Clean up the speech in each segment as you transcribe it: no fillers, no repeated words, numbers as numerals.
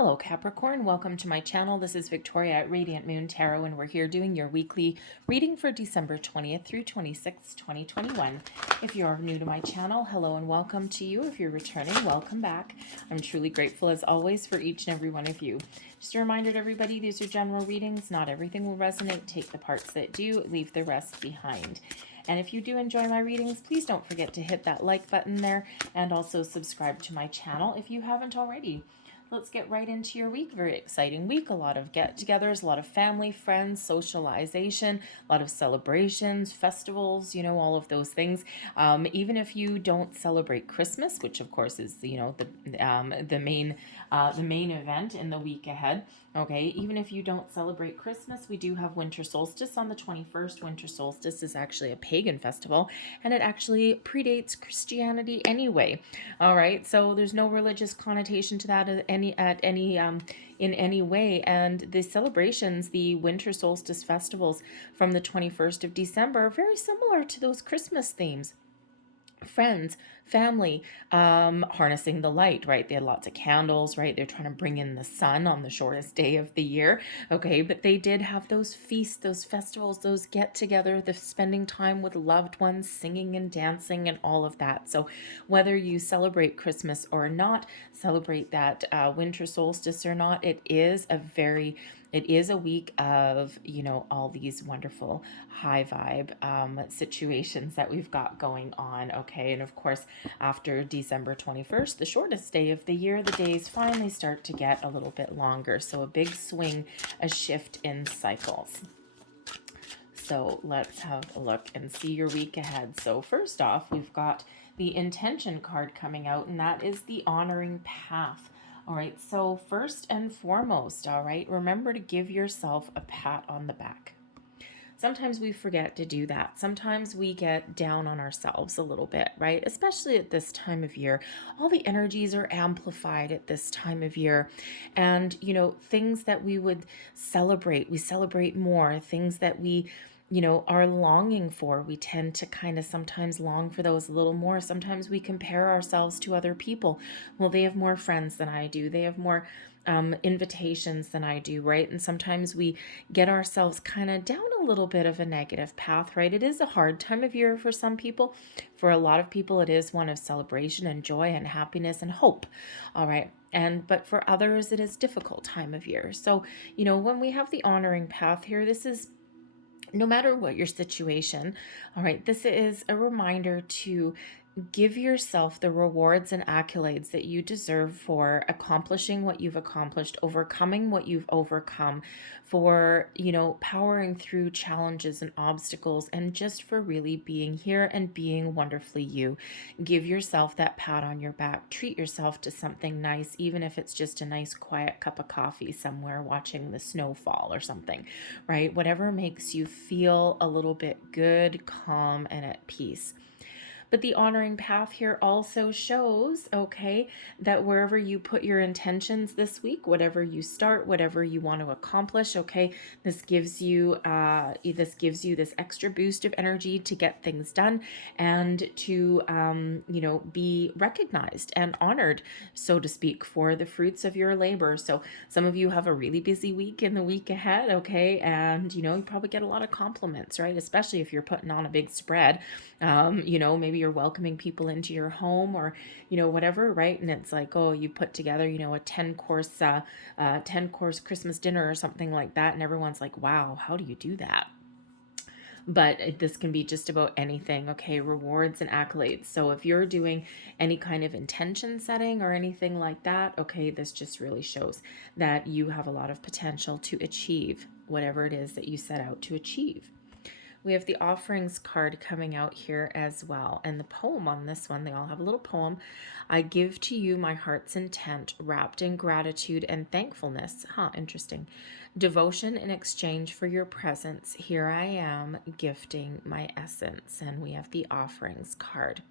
Hello Capricorn, welcome to my channel. This is Victoria at Radiant Moon Tarot, and we're here doing your weekly reading for December 20th through 26th, 2021. If you're new to my channel, hello and welcome to you. If you're returning, welcome back. I'm truly grateful as always for each and every one of you. Just a reminder to everybody, these are general readings. Not everything will resonate. Take the parts that do, leave the rest behind. And if you do enjoy my readings, please don't forget to hit that like button there and also subscribe to my channel if you haven't already. Let's get right into your week. Very exciting week. A lot of get-togethers, a lot of family, friends, socialization, a lot of celebrations, festivals, you know, all of those things. Even if you don't celebrate Christmas, which of course is, you know, the main event in the week ahead. Okay, even if you don't celebrate Christmas, we do have Winter Solstice on the 21st. Winter Solstice is actually a pagan festival, and it actually predates Christianity anyway. All right, so there's no religious connotation to that in any way. And the celebrations, the Winter Solstice festivals from the 21st of December, are very similar to those Christmas themes. Friends, family, harnessing the light, right? They had lots of candles, right? They're trying to bring in the sun on the shortest day of the year, okay? But they did have those feasts, those festivals, those get-together, the spending time with loved ones, singing and dancing and all of that. So whether you celebrate Christmas or not, celebrate that winter solstice or not, it is a week of, you know, all these wonderful high vibe situations that we've got going on, okay? And of course, after December 21st, the shortest day of the year, the days finally start to get a little bit longer. So a big swing, a shift in cycles. So let's have a look and see your week ahead. So first off, we've got the intention card coming out, and that is the honoring path. All right, so first and foremost, all right, remember to give yourself a pat on the back. Sometimes we forget to do that. Sometimes we get down on ourselves a little bit, right? Especially at this time of year. All the energies are amplified at this time of year. And, you know, things that we would celebrate, we celebrate more. Things that we, you know, are longing for, we tend to kind of sometimes long for those a little more. Sometimes we compare ourselves to other people. Well, they have more friends than I do. They have more invitations than I do, right? And sometimes we get ourselves kind of down a little bit of a negative path, right? It is a hard time of year for some people. For a lot of people, it is one of celebration and joy and happiness and hope. All right. But for others, it is a difficult time of year. So, you know, when we have the honoring path here, this is no matter what your situation, all right, this is a reminder to give yourself the rewards and accolades that you deserve for accomplishing what you've accomplished, overcoming what you've overcome, for, you know, powering through challenges and obstacles, and just for really being here and being wonderfully you. Give yourself that pat on your back. Treat yourself to something nice, even if it's just a nice quiet cup of coffee somewhere watching the snow fall or something, right? Whatever makes you feel a little bit good, calm, and at peace. But the honoring path here also shows, okay, that wherever you put your intentions this week, whatever you start, whatever you want to accomplish, okay, this gives you this extra boost of energy to get things done and to, you know, be recognized and honored, so to speak, for the fruits of your labor. So some of you have a really busy week in the week ahead, okay, and, you know, you probably get a lot of compliments, right? Especially if you're putting on a big spread. You know, maybe you're welcoming people into your home, or, you know, whatever, right? And it's like, oh, you put together, you know, a 10-course Christmas dinner or something like that, and everyone's like, wow, how do you do that? But this can be just about anything, okay? Rewards and accolades. So if you're doing any kind of intention setting or anything like that, okay, this just really shows that you have a lot of potential to achieve whatever it is that you set out to achieve. We have the offerings card coming out here as well. And the poem on this one, they all have a little poem. I give to you my heart's intent, wrapped in gratitude and thankfulness. Interesting. Devotion in exchange for your presence. Here I am, gifting my essence. And we have the offerings card.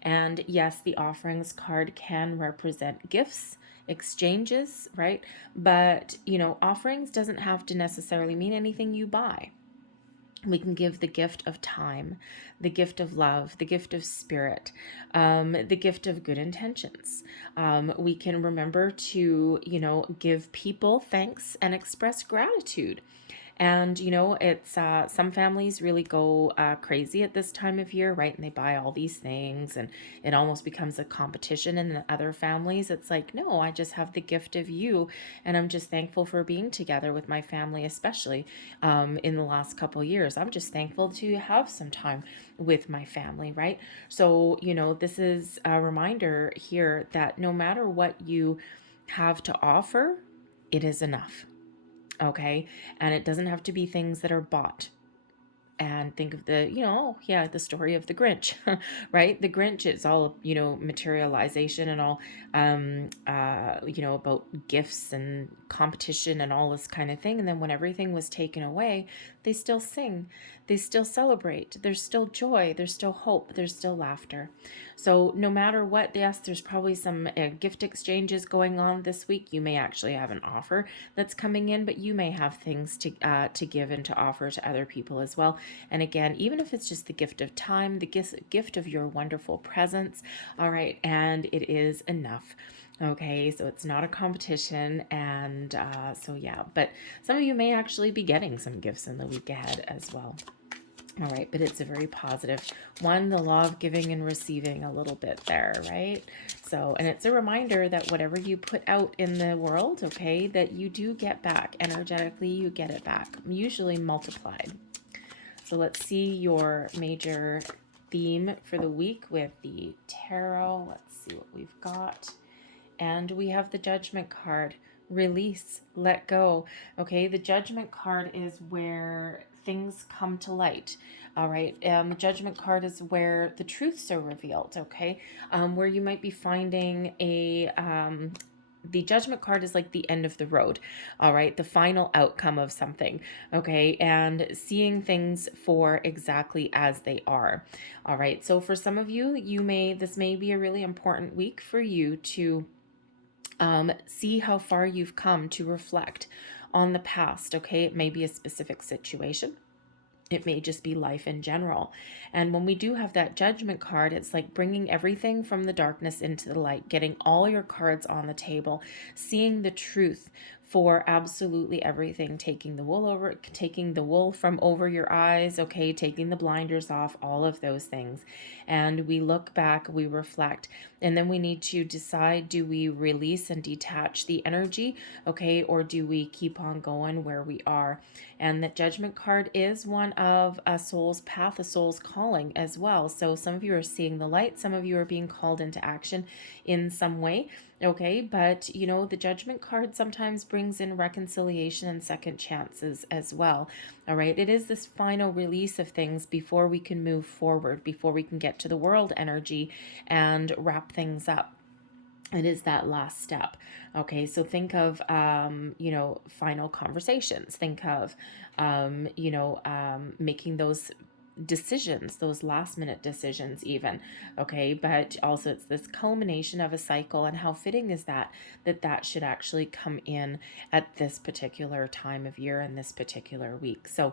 And yes, the offerings card can represent gifts, exchanges, right? But, you know, offerings doesn't have to necessarily mean anything you buy. We can give the gift of time, the gift of love, the gift of spirit, the gift of good intentions. We can remember to, give people thanks and express gratitude. And, it's some families really go crazy at this time of year, right? And they buy all these things and it almost becomes a competition. And in other families, it's like, no, I just have the gift of you. And I'm just thankful for being together with my family, especially in the last couple years. I'm just thankful to have some time with my family, right? So, this is a reminder here that no matter what you have to offer, it is enough. Okay. And it doesn't have to be things that are bought. And think of the, the story of the Grinch, right? The Grinch is all, materialization and all, about gifts and competition and all this kind of thing. And then when everything was taken away, they still sing, they still celebrate. There's still joy, there's still hope, there's still laughter. So no matter what, yes, there's probably some gift exchanges going on this week. You may actually have an offer that's coming in, but you may have things to give and to offer to other people as well. And again, even if it's just the gift of time, the gift of your wonderful presence, all right, and it is enough. Okay, so it's not a competition, and so yeah, but some of you may actually be getting some gifts in the week ahead as well. All right, but it's a very positive one, the law of giving and receiving a little bit there, right? So, and it's a reminder that whatever you put out in the world, okay, that you do get back. Energetically, you get it back, usually multiplied. So let's see your major theme for the week with the tarot. Let's see what we've got. And we have the Judgment card. Release, let go. Okay, the Judgment card is where things come to light. All right, the Judgment card is where the truths are revealed. Okay, where you might be finding the Judgment card is like the end of the road, all right, the final outcome of something, okay, and seeing things for exactly as they are, all right. So for some of you, this may be a really important week for you to see how far you've come, to reflect on the past, okay. It may be a specific situation. It may just be life in general. And when we do have that Judgment card, it's like bringing everything from the darkness into the light, getting all your cards on the table, seeing the truth for absolutely everything, taking the wool from over your eyes, okay, taking the blinders off, all of those things. And we look back, we reflect, and then we need to decide, do we release and detach the energy, okay, or do we keep on going where we are? And the Judgment card is one of a soul's path, a soul's calling as well. So some of you are seeing the light, some of you are being called into action in some way, okay, but the Judgment card sometimes brings in reconciliation and second chances as well. All right, it is this final release of things before we can move forward, before we can get to the world energy and wrap things up. It is that last step. Okay, so think of final conversations, think of making those decisions, those last minute decisions even, okay, but also it's this culmination of a cycle. And how fitting is that should actually come in at this particular time of year and this particular week. So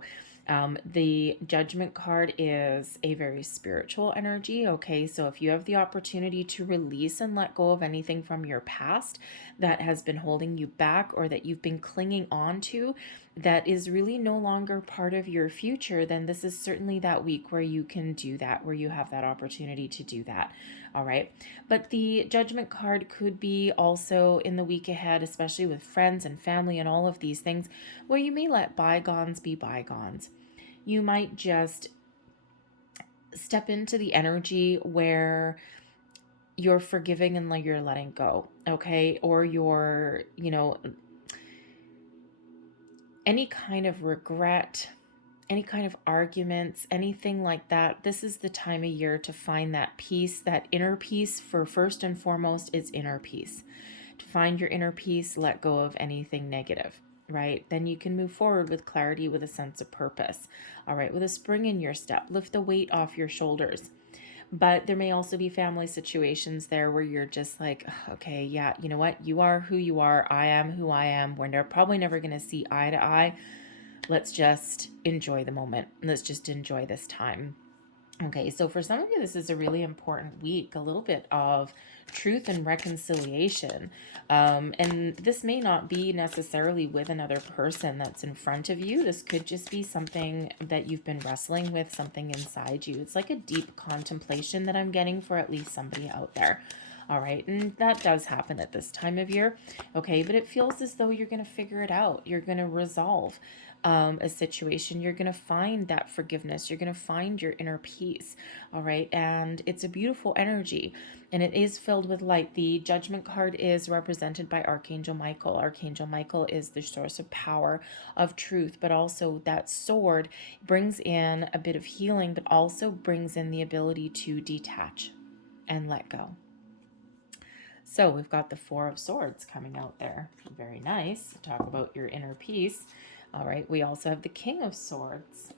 the Judgment card is a very spiritual energy, okay? So if you have the opportunity to release and let go of anything from your past that has been holding you back, or that you've been clinging on to, that is really no longer part of your future, then this is certainly that week where you can do that, where you have that opportunity to do that. All right. But the Judgment card could be also in the week ahead, especially with friends and family and all of these things, where you may let bygones be bygones. You might just step into the energy where you're forgiving and you're letting go, okay? Or you're, any kind of regret, any kind of arguments, anything like that. This is the time of year to find that peace, that inner peace. For first and foremost, it's inner peace. To find your inner peace, let go of anything negative, right? Then you can move forward with clarity, with a sense of purpose, all right? With a spring in your step, lift the weight off your shoulders. But there may also be family situations there where you're just like, okay, yeah, you know what? You are who you are. I am who I am. We're probably never going to see eye to eye. let's just enjoy the moment. Let's just enjoy this time. Okay, so for some of you, this is a really important week, a little bit of truth and reconciliation. And this may not be necessarily with another person that's in front of you. This could just be something that you've been wrestling with, something inside you. It's like a deep contemplation that I'm getting for at least somebody out there. All right, and that does happen at this time of year, okay, but it feels as though you're going to figure it out. You're going to resolve a situation. You're going to find that forgiveness. You're going to find your inner peace, all right, and it's a beautiful energy, and it is filled with light. The Judgment card is represented by Archangel Michael. Archangel Michael is the source of power, of truth, but also that sword brings in a bit of healing, but also brings in the ability to detach and let go. So we've got the Four of Swords coming out there. Very nice. Talk about your inner peace. All right. We also have the King of Swords.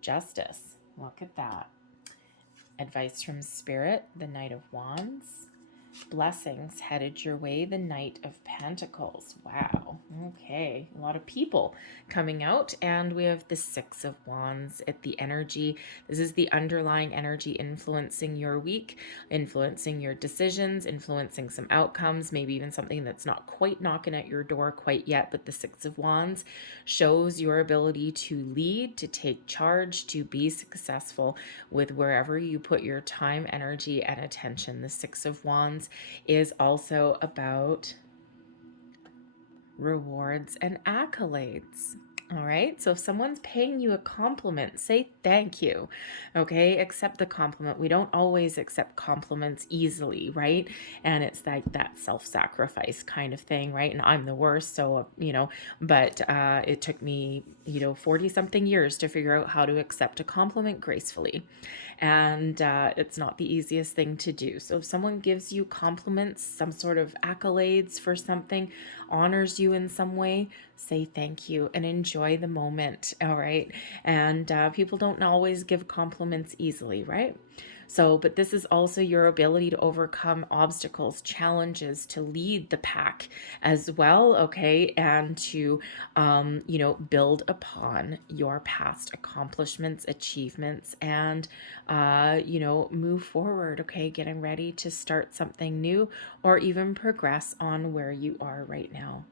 Justice. Look at that. Advice from Spirit. The Knight of Wands. Blessings headed your way. The Knight of Pentacles. Wow. Okay. A lot of people coming out. And we have the Six of Wands at the energy. This is the underlying energy influencing your week, influencing your decisions, influencing some outcomes, maybe even something that's not quite knocking at your door quite yet. But the Six of Wands shows your ability to lead, to take charge, to be successful with wherever you put your time, energy, and attention. The Six of Wands is also about rewards and accolades. All right. So if someone's paying you a compliment, say thank you. Okay. Accept the compliment. We don't always accept compliments easily, right? And it's like that self-sacrifice kind of thing, right? And I'm the worst. So, but it took me, 40 something years to figure out how to accept a compliment gracefully. And it's not the easiest thing to do. So if someone gives you compliments, some sort of accolades for something, honors you in some way, say thank you and enjoy the moment. All right. And people don't always give compliments easily, right? So, but this is also your ability to overcome obstacles, challenges, to lead the pack as well, okay, and to, build upon your past accomplishments, achievements, and, move forward, okay, getting ready to start something new or even progress on where you are right now.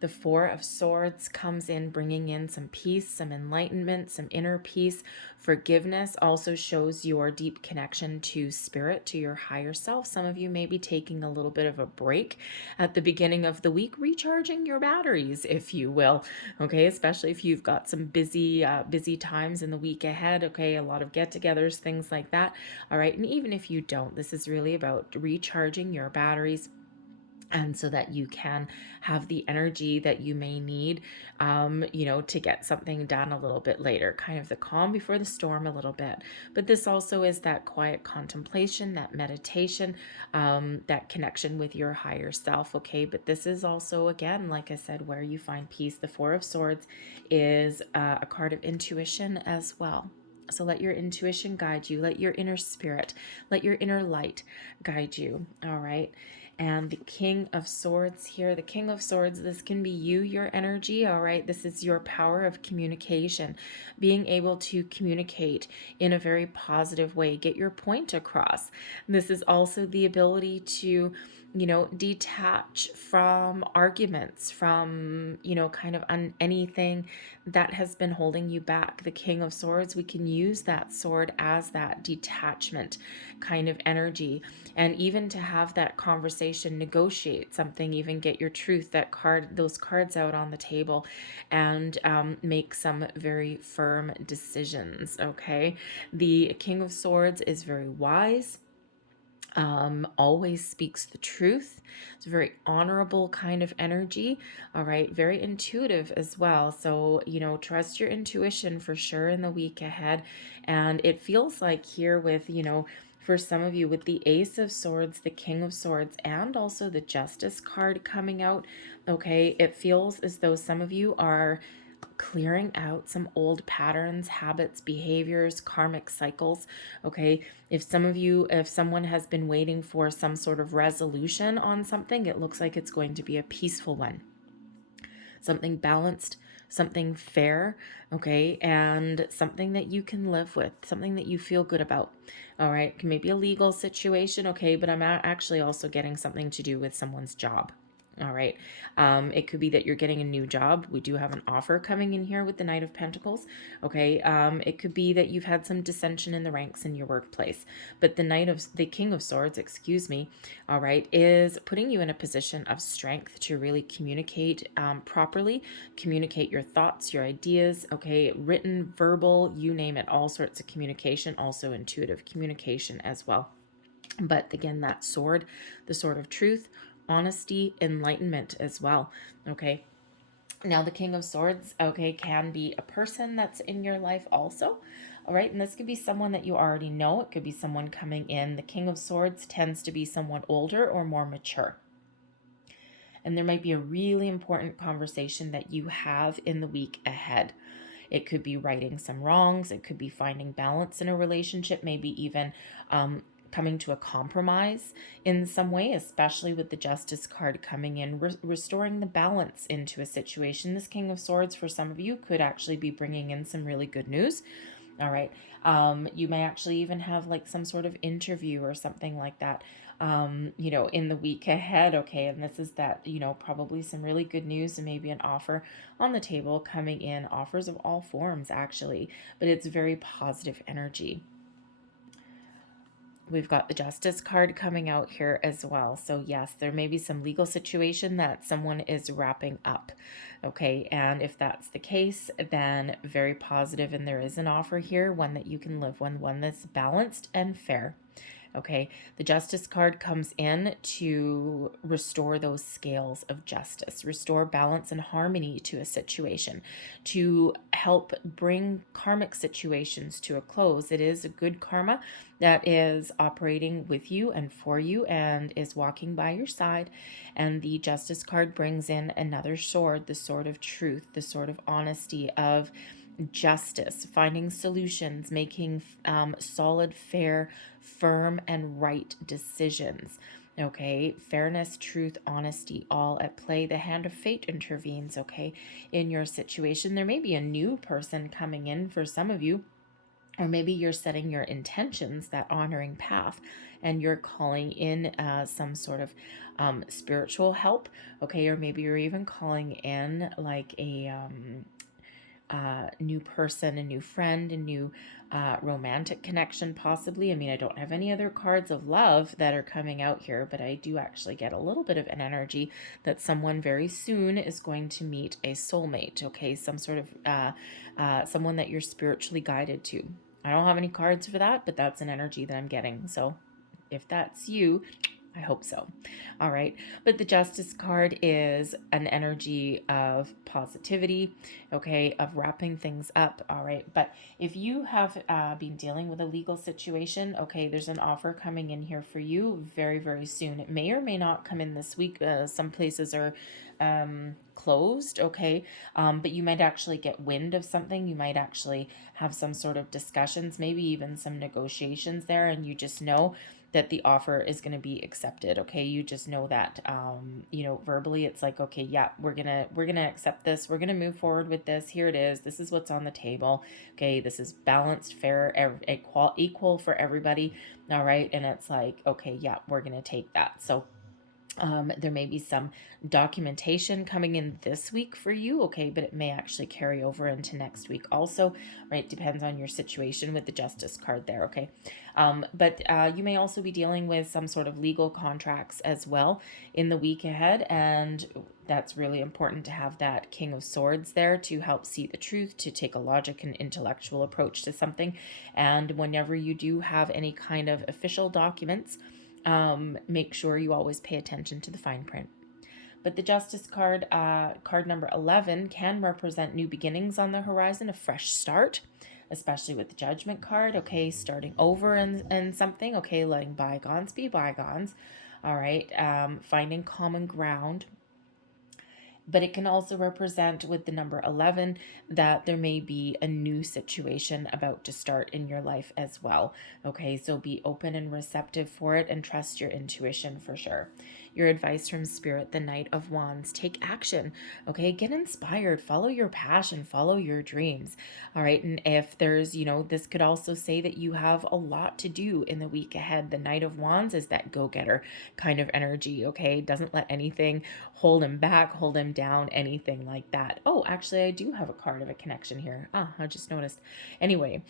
The Four of Swords comes in, bringing in some peace, some enlightenment, some inner peace. Forgiveness also shows your deep connection to spirit, to your higher self. Some of you may be taking a little bit of a break at the beginning of the week, recharging your batteries, if you will. Okay, especially if you've got some busy times in the week ahead. Okay, a lot of get-togethers, things like that. All right, and even if you don't, this is really about recharging your batteries, and so that you can have the energy that you may need, to get something done a little bit later, kind of the calm before the storm a little bit. But this also is that quiet contemplation, that meditation, that connection with your higher self, okay? But this is also, again, like I said, where you find peace. The Four of Swords is a card of intuition as well. So let your intuition guide you. Let your inner spirit, let your inner light guide you, all right? And the King of Swords here, the King of Swords, this can be you, your energy, all right? This is your power of communication, being able to communicate in a very positive way, get your point across. This is also the ability to, detach from arguments, from, kind of anything that has been holding you back. The King of Swords, we can use that sword as that detachment kind of energy, and even to have that conversation, negotiate something, even get your truth, those cards out on the table, and make some very firm decisions, okay? The King of Swords is very wise, always speaks the truth. It's a very honorable kind of energy, all right? Very intuitive as well. So, trust your intuition for sure in the week ahead. And it feels like here with, for some of you with the Ace of Swords, the King of Swords, and also the Justice card coming out, okay, it feels as though some of you are clearing out some old patterns, habits, behaviors, karmic cycles, okay? If someone has been waiting for some sort of resolution on something, it looks like it's going to be a peaceful one. Something balanced, something fair, okay, and something that you can live with, something that you feel good about. All right, maybe a legal situation, okay, but I'm actually also getting something to do with someone's job. All right. It could be that you're getting a new job. We do have an offer coming in here with the Knight of Pentacles. Okay. It could be that you've had some dissension in the ranks in your workplace, but the King of Swords, excuse me, all right, is putting you in a position of strength to really communicate properly, communicate your thoughts, your ideas, okay, written, verbal, you name it, all sorts of communication, also intuitive communication as well. But again, that sword, the sword of truth, honesty, enlightenment as well. Okay. Now, the King of Swords, okay, can be a person that's in your life also. All right. And this could be someone that you already know. It could be someone coming in. The King of Swords tends to be someone older or more mature. And there might be a really important conversation that you have in the week ahead. It could be righting some wrongs. It could be finding balance in a relationship, maybe even coming to a compromise in some way, especially with the Justice card coming in, restoring the balance into a situation. This King of Swords, for some of you, could actually be bringing in some really good news. All right. You may actually even have like some sort of interview or something like that, in the week ahead. Okay. And this is that, probably some really good news and maybe an offer on the table coming in, offers of all forms actually, but it's very positive energy. We've got the Justice card coming out here as well. So yes, there may be some legal situation that someone is wrapping up. Okay, and if that's the case, then very positive, and there is an offer here, one that you can live with, one that's balanced and fair. Okay, the Justice card comes in to restore those scales of justice, restore balance and harmony to a situation, to help bring karmic situations to a close. It is a good karma that is operating with you and for you and is walking by your side. And the Justice card brings in another sword, the sword of truth, the sword of honesty, of justice, finding solutions, making solid, fair, firm, and right decisions. Okay, fairness, truth, honesty, all at play. The hand of fate intervenes, okay, in your situation. There may be a new person coming in for some of you, or maybe you're setting your intentions, that honoring path, and you're calling in some sort of spiritual help, okay, or maybe you're even calling in like a new person, a new friend, a new romantic connection, possibly. I mean, I don't have any other cards of love that are coming out here, but I do actually get a little bit of an energy that someone very soon is going to meet a soulmate, okay? Some sort of someone that you're spiritually guided to. I don't have any cards for that, but that's an energy that I'm getting. So if that's you, I hope so. All right. But the Justice card is an energy of positivity, okay, of wrapping things up. All right. But if you have been dealing with a legal situation, okay, there's an offer coming in here for you very, very soon. It may or may not come in this week. Some places are closed, okay, but you might actually get wind of something. You might actually have some sort of discussions, maybe even some negotiations there, and you just know that the offer is going to be accepted. Okay, you just know that verbally it's like, okay, yeah, we're gonna accept this, we're gonna move forward with this, here it is, this is what's on the table. Okay, this is balanced, fair, equal for everybody. All right, and it's like, okay, yeah, we're gonna take that. So there may be some documentation coming in this week for you, okay, but it may actually carry over into next week also, right? Depends on your situation with the Justice card there, okay? But you may also be dealing with some sort of legal contracts as well in the week ahead, and that's really important to have that King of Swords there to help see the truth, to take a logic and intellectual approach to something. And whenever you do have any kind of official documents, make sure you always pay attention to the fine print. But the Justice card, card number 11, can represent new beginnings on the horizon, a fresh start, especially with the Judgment card, okay, starting over and something, okay, letting bygones be bygones, all right, finding common ground. But it can also represent, with the number 11, that there may be a new situation about to start in your life as well. Okay, so be open and receptive for it and trust your intuition for sure. Your advice from Spirit, the Knight of Wands. Take action, okay? Get inspired, follow your passion, follow your dreams, all right? And if there's, this could also say that you have a lot to do in the week ahead. The Knight of Wands is that go-getter kind of energy, okay? Doesn't let anything hold him back, hold him down, anything like that. Oh, actually, I do have a card of a connection here. I just noticed. Anyway,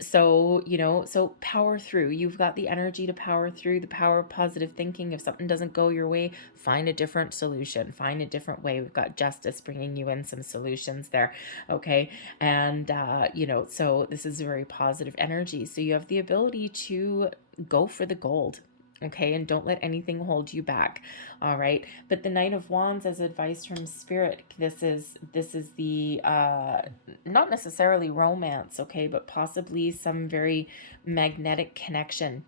so power through. You've got the energy to power through, the power of positive thinking. If something doesn't go your way, find a different solution, find a different way. We've got Justice bringing you in some solutions there, okay? And, so this is very positive energy. So you have the ability to go for the gold, okay? And don't let anything hold you back, all right? But the Knight of Wands, as advice from Spirit, this is the not necessarily romance, okay, but possibly some very magnetic connection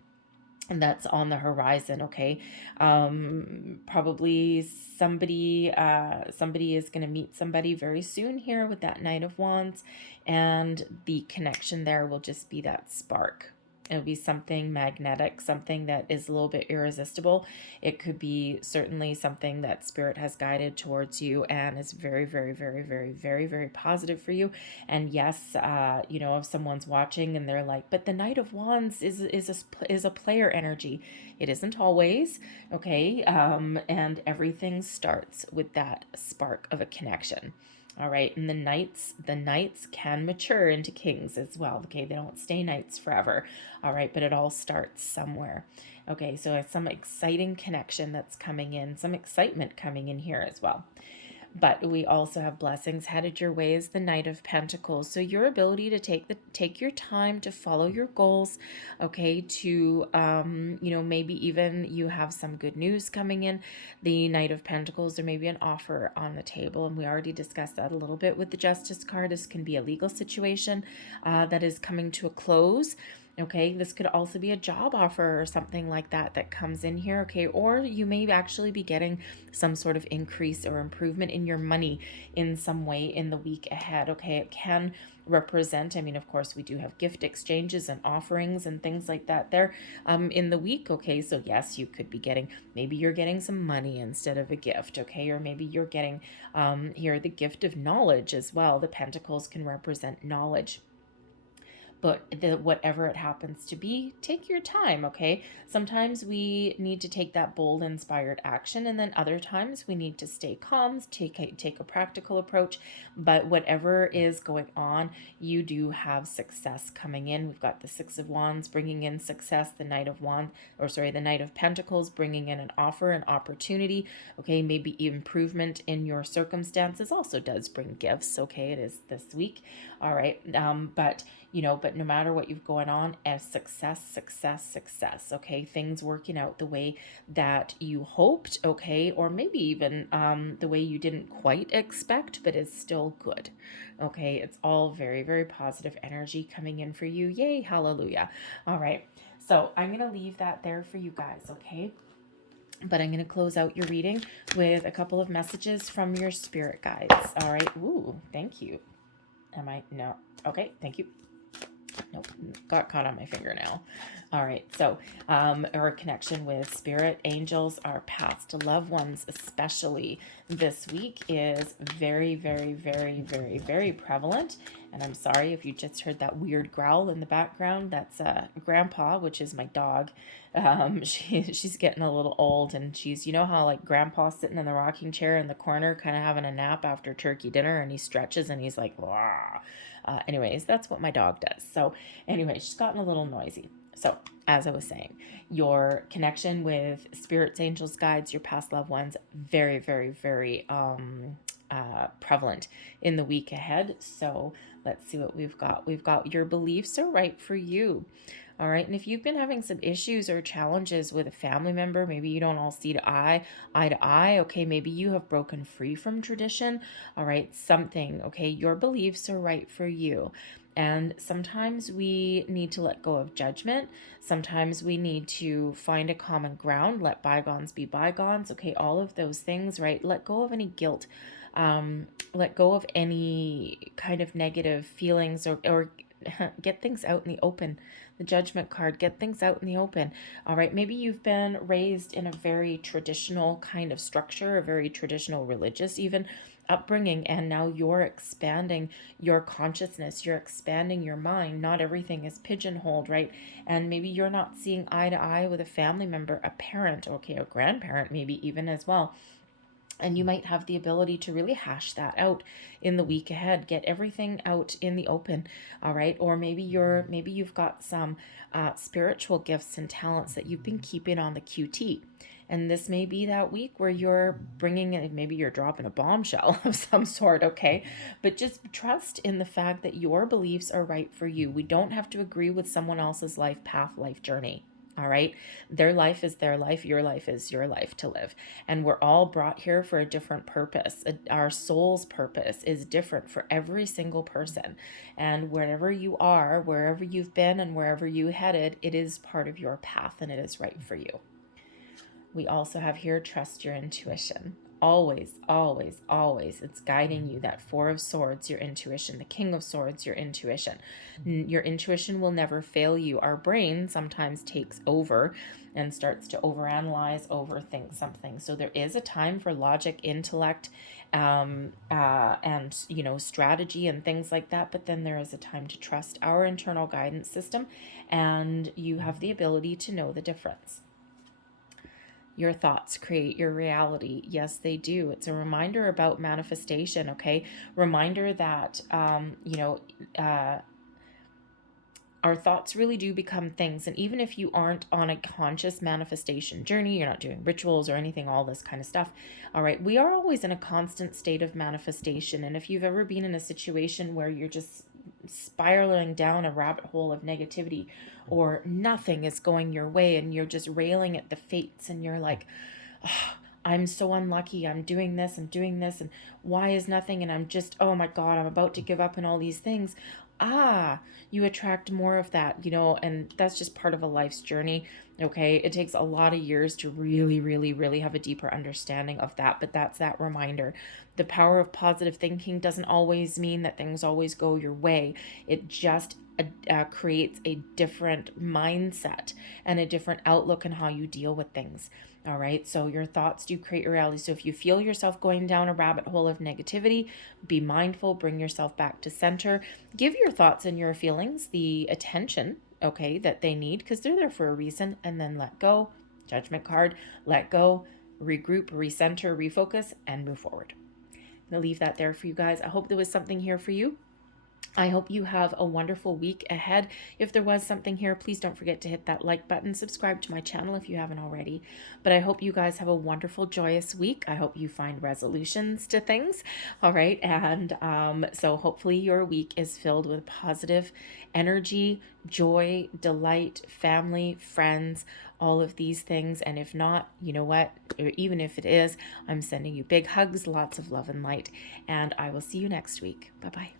that's on the horizon, okay? Probably somebody is going to meet somebody very soon here with that Knight of Wands, and the connection there will just be that spark. It'll be something magnetic, something that is a little bit irresistible. It could be certainly something that Spirit has guided towards you and is very, very, very, very, very, very positive for you. And yes, if someone's watching and they're like, but the Knight of Wands is a player energy. It isn't always, okay? And everything starts with that spark of a connection. All right, and the knights can mature into kings as well. Okay, they don't stay knights forever. All right, but it all starts somewhere. Okay, so it's some exciting connection that's coming in, some excitement coming in here as well. But we also have blessings headed your way as the Knight of Pentacles. So your ability to take your time to follow your goals, okay, to maybe even you have some good news coming in. The Knight of Pentacles, there may be an offer on the table, and we already discussed that a little bit with the Justice card. This can be a legal situation that is coming to a close. Okay, this could also be a job offer or something like that comes in here, okay? Or you may actually be getting some sort of increase or improvement in your money in some way in the week ahead, okay? It can represent, of course, we do have gift exchanges and offerings and things like that there in the week, okay? So yes, you could be maybe you're getting some money instead of a gift, okay? Or maybe you're getting here the gift of knowledge as well. The Pentacles can represent knowledge. But whatever it happens to be, take your time, okay? Sometimes we need to take that bold, inspired action, and then other times we need to stay calm, take a practical approach. But whatever is going on, you do have success coming in. We've got the Six of Wands bringing in success, the Knight of Pentacles bringing in an offer, an opportunity, okay? Maybe improvement in your circumstances also does bring gifts, okay? It is this week, all right? But no matter what you've going on, as success, okay? Things working out the way that you hoped, okay? Or maybe even the way you didn't quite expect, but is still good, okay? It's all very, very positive energy coming in for you. Yay, hallelujah. All right, so I'm going to leave that there for you guys, okay? But I'm going to close out your reading with a couple of messages from your spirit guides, all right? Ooh, thank you. No. Okay, thank you. Nope, got caught on my fingernail. All right, so our connection with spirit, angels, our past loved ones, especially this week, is very, very, very, very, very prevalent. And I'm sorry if you just heard that weird growl in the background. That's Grandpa, which is my dog. She's getting a little old, and she's, how like Grandpa's sitting in the rocking chair in the corner, kind of having a nap after turkey dinner, and he stretches and he's like, wah. Anyways, that's what my dog does. So anyway, she's gotten a little noisy. So as I was saying, your connection with spirits, angels, guides, your past loved ones, very, very, very prevalent in the week ahead. So let's see what we've got. We've got your beliefs are right for you. All right. And if you've been having some issues or challenges with a family member, maybe you don't all see eye to eye. Okay. Maybe you have broken free from tradition. All right. Something. Okay. Your beliefs are right for you. And sometimes we need to let go of judgment. Sometimes we need to find a common ground, let bygones be bygones. Okay. All of those things, right? Let go of any guilt. Let go of any kind of negative feelings or get things out in the open. The Judgment card, get things out in the open. All right, maybe you've been raised in a very traditional kind of structure, a very traditional religious even upbringing, and now you're expanding your consciousness, you're expanding your mind. Not everything is pigeonholed, right? And maybe you're not seeing eye to eye with a family member, a parent, okay, a grandparent maybe even as well. And you might have the ability to really hash that out in the week ahead. Get everything out in the open, all right? Or maybe you've got some spiritual gifts and talents that you've been keeping on the QT. And this may be that week where you're bringing in, maybe you're dropping a bombshell of some sort, okay? But just trust in the fact that your beliefs are right for you. We don't have to agree with someone else's life path, life journey. All right. Their life is their life. Your life is your life to live. And we're all brought here for a different purpose. Our soul's purpose is different for every single person. And wherever you are, wherever you've been and wherever you headed, it is part of your path and it is right for you. We also have here, trust your intuition. Always, always, always. It's guiding you. That Four of Swords, your intuition. The King of Swords, your intuition. Your intuition will never fail you. Our brain sometimes takes over and starts to overanalyze, overthink something. So there is a time for logic, intellect, and strategy and things like that. But then there is a time to trust our internal guidance system, and you have the ability to know the difference. Your thoughts create your reality. Yes, they do. It's a reminder about manifestation, okay? Reminder that, our thoughts really do become things. And even if you aren't on a conscious manifestation journey, you're not doing rituals or anything, all this kind of stuff, all right, we are always in a constant state of manifestation. And if you've ever been in a situation where you're just spiraling down a rabbit hole of negativity, or nothing is going your way and you're just railing at the fates and you're like, oh, I'm so unlucky, I'm doing this and why is nothing, and I'm just, oh my God, I'm about to give up and all these things. You attract more of that, and that's just part of a life's journey. Okay, it takes a lot of years to really, really, really have a deeper understanding of that, but that's that reminder. The power of positive thinking doesn't always mean that things always go your way. It just creates a different mindset and a different outlook on how you deal with things. All right, so your thoughts do create your reality. So if you feel yourself going down a rabbit hole of negativity, be mindful, bring yourself back to center, give your thoughts and your feelings the attention, okay, that they need, because they're there for a reason, and then let go. Judgment card, let go, regroup, recenter, refocus, and move forward. I'm going to leave that there for you guys. I hope there was something here for you. I hope you have a wonderful week ahead. If there was something here, please don't forget to hit that like button, subscribe to my channel if you haven't already. But I hope you guys have a wonderful, joyous week. I hope you find resolutions to things. All right. And so hopefully your week is filled with positive energy, joy, delight, family, friends, all of these things. And if not, you know what? Or even if it is, I'm sending you big hugs, lots of love and light. And I will see you next week. Bye-bye.